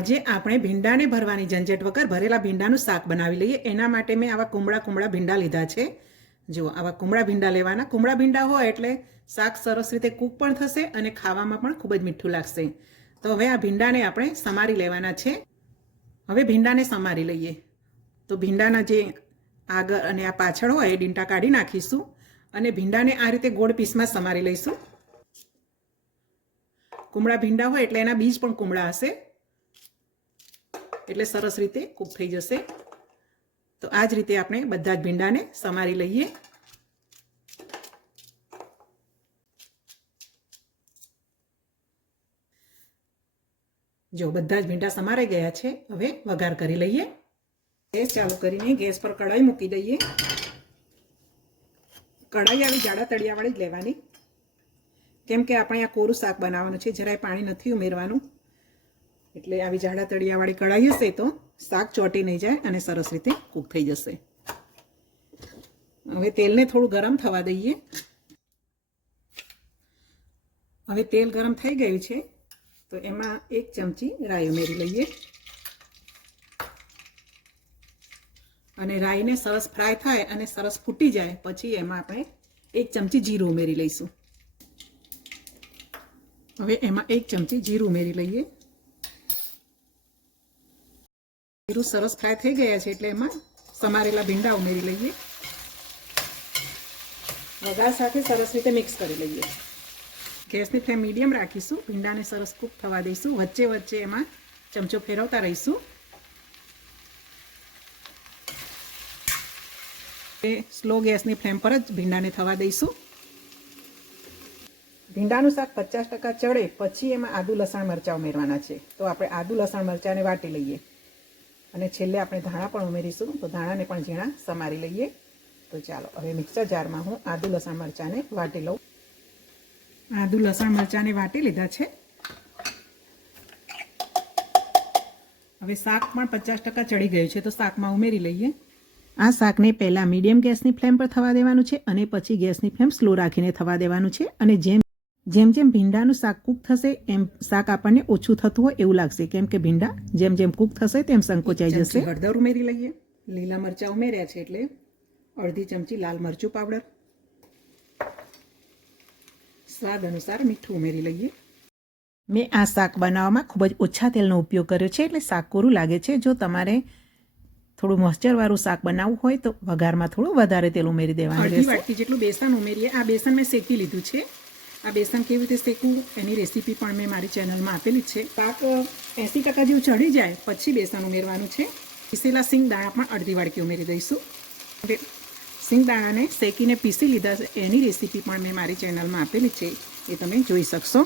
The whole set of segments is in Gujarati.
આજે આપણે ભીંડાને ભરવાની ઝંઝટ વગર ભરેલા ભીંડાનું શાક બનાવી લઈએ. એના માટે મેં આવા કુમળા ભીંડા લીધા છે. જુઓ, આવા કુમળા ભીંડા લેવાના. કુમળા ભીંડા હોય એટલે શાક સરસ રીતે કૂક પણ થશે અને ખાવામાં પણ ખૂબ જ મીઠું લાગશે. તો હવે આ ભીંડાને આપણે સમારી લેવાના છે. હવે ભીંડાને સમારી લઈએ. તો ભીંડાના જે આગળ અને આ પાછળ હોય એ ડીંટા કાઢી નાખીશું અને ભીંડાને આ રીતે ગોળ પીસમાં સમારી લઈશું. કુમળા ભીંડા હોય એટલે એના બીજ પણ કુમળા હશે, એટલે સરસ રીતે કૂક થઈ જશે. તો આ જ રીતે આપણે બધા જ ભીંડાને સમારી લઈએ. જો બધા જ ભીંડા સમારાઈ ગયા છે. હવે વઘાર કરી લઈએ. ગેસ ચાલુ કરીને ગેસ પર કઢાઈ મૂકી દઈએ. કઢાઈ આવી જાડા તળિયાવાળી જ લેવાની, કેમ કે આપણે આ કોરું શાક બનાવવાનું છે, જરાય પાણી નથી ઉમેરવાનું. એટલે આવી જાડા તળિયાવાળી કઢાઈ હશે તો શાક ચોંટી નહીં જાય અને સરસ રીતે કૂક થઈ જશે. હવે તેલને થોડું ગરમ થવા દઈએ. હવે તેલ ગરમ થઈ ગયું છે તો એમાં 1 ચમચી રાઈ ઉમેરી લઈએ અને રાઈને સરસ ફ્રાય થાય અને સરસ ફૂટી જાય પછી એમાં આપણે 1 ચમચી જીરું ઉમેરી લઈશું. હવે એમાં 1 ચમચી જીરું ઉમેરી લઈએ. જીરું સરસ ફ્રાય થઈ ગયા છે એટલે એમાં સમારેલા ભીંડા ઉમેરી લઈએ. વઘાર સાથે સરસ રીતે મિક્સ કરી લઈએ. ગેસની ફ્લેમ મીડિયમ રાખીશું. ભીંડાને સરસ કૂક થવા દઈશું. વચ્ચે વચ્ચે એમાં ચમચો ફેરવતા રહીશું. સ્લો ગેસની ફ્લેમ પર જ ભીંડાને થવા દઈશું. ભીંડાનું શાક 50% ચડે પછી એમાં આદુ લસણ મરચાં ઉમેરવાના છે. તો આપણે આદુ લસણ મરચાંને વાટી લઈએ અને છેલ્લે આપણે ધાણા પણ ઉમેરીશું. તો ધાણાને પણ ઝીણા સમારી લઈએ. તો ચાલો હવે મિક્સર જારમાં હું આદુ લસણ મરચાંને વાટી લઉં. આદુ લસણ મરચાંને વાટી લીધા છે. હવે શાક પણ 50% ચડી ગયું છે તો શાકમાં ઉમેરી લઈએ. આ શાકને પહેલાં મીડિયમ ગેસની ફ્લેમ પર થવા દેવાનું છે અને પછી ગેસની ફ્લેમ સ્લો રાખીને થવા દેવાનું છે. અને જેમ જેમ ભીંડાનું શાક કૂક થશે એમ શાક આપણને ઓછું થતું હોય એવું લાગશે, કેમ કે ભીંડા જેમ જેમ કૂક થશે તેમ સંકોચાઈ જશે. હળદર ઉમેરી લઈએ. લીલા મરચાં ઉમેર્યા છે એટલે અડધી ચમચી લાલ મરચું પાવડર, સ્વાદ અનુસાર મીઠું ઉમેરી લઈએ. મેં આ શાક બનાવવામાં ખૂબ જ ઓછા તેલનો ઉપયોગ કર્યો છે એટલે શાક કોરું લાગે છે. જો તમારે થોડું મોઇસ્ચરવાળું શાક બનાવવું હોય તો વઘારમાં થોડું વધારે તેલ ઉમેરી દેવાનું. અડધી વાટકી જેટલું બેસન ઉમેરીએ. આ બેસન મેં શેકી લીધું છે. આ બેસન કેવી રીતે શેકવું એની રેસીપી પણ મેં મારી ચેનલમાં આપેલી છે. શાક 80% જેવું ચડી જાય પછી બેસન ઉમેરવાનું છે. પીસેલા સિંગ દાણા પણ અડધી વાટકી ઉમેરી દઈશું. હવે સિંગ દાણાને શેકીને પીસી લીધા છે એની રેસીપી પણ મેં મારી ચેનલમાં આપેલી છે, એ તમે જોઈ શકશો.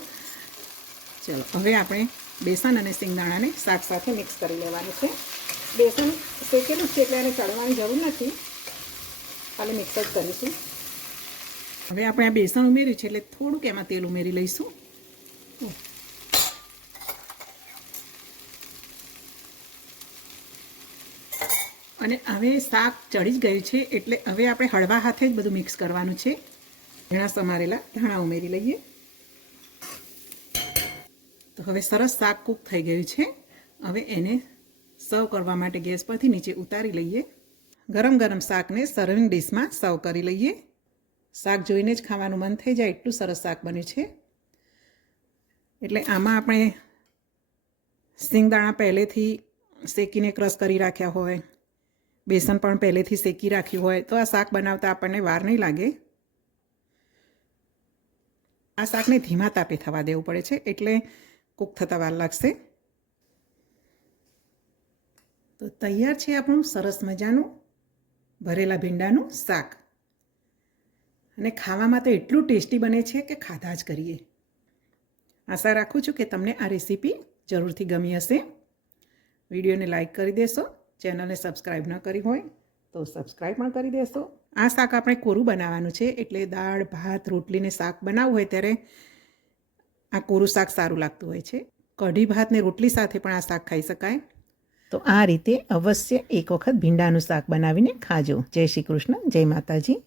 ચલો હવે આપણે બેસન અને સિંગ દાણાને શાક સાથે મિક્સ કરી લેવાનું છે. બેસન શેકેલું છે એટલે એને ચડવાની જરૂર નથી, ખાલી મિક્સ જ કરીશું. હવે આપણે આ બેસન ઉમેર્યું છે એટલે થોડુંક એમાં તેલ ઉમેરી લઈશું. અને હવે શાક ચડી જ ગયું છે એટલે હવે આપણે હળવા હાથે જ બધું મિક્સ કરવાનું છે. ઝીણા સમારેલા ધાણા ઉમેરી લઈએ. તો હવે સરસ શાક કૂક થઈ ગયું છે. હવે એને સર્વ કરવા માટે ગેસ પરથી નીચે ઉતારી લઈએ. ગરમ ગરમ શાકને સર્વિંગ ડીશમાં સર્વ કરી લઈએ. શાક જોઈને જ ખાવાનું મન થઈ જાય એટલું સરસ શાક બન્યું છે. એટલે આમાં આપણે સિંગદાણા પહેલેથી શેકીને ક્રશ કરી રાખ્યા હોય, બેસન પણ પહેલેથી શેકી રાખ્યું હોય તો આ શાક બનાવતા આપણને વાર નહીં લાગે. આ શાકને ધીમા તાપે થવા દેવું પડે છે એટલે કૂક થતાં વાર લાગશે. તો તૈયાર છે આપણું સરસ મજાનું ભરેલા ભીંડાનું શાક. અને ખાવામાં તો એટલું ટેસ્ટી બને છે કે ખાધા જ કરીએ. આશા રાખું છું કે તમને આ રેસીપી જરૂરથી ગમી હશે. વિડીયોને લાઈક કરી દેશો. ચેનલને સબસ્ક્રાઈબ ન કરી હોય તો સબસ્ક્રાઈબ પણ કરી દેશો. આ શાક આપણે કોરું બનાવવાનું છે એટલે દાળ ભાત રોટલીને શાક બનાવવું હોય ત્યારે આ કોરું શાક સારું લાગતું હોય છે. કઢી ભાત ને રોટલી સાથે પણ આ શાક ખાઈ શકાય. તો આ રીતે અવશ્ય એક વખત ભીંડાનું શાક બનાવીને ખાજો. જય શ્રી કૃષ્ણ, જય માતાજી.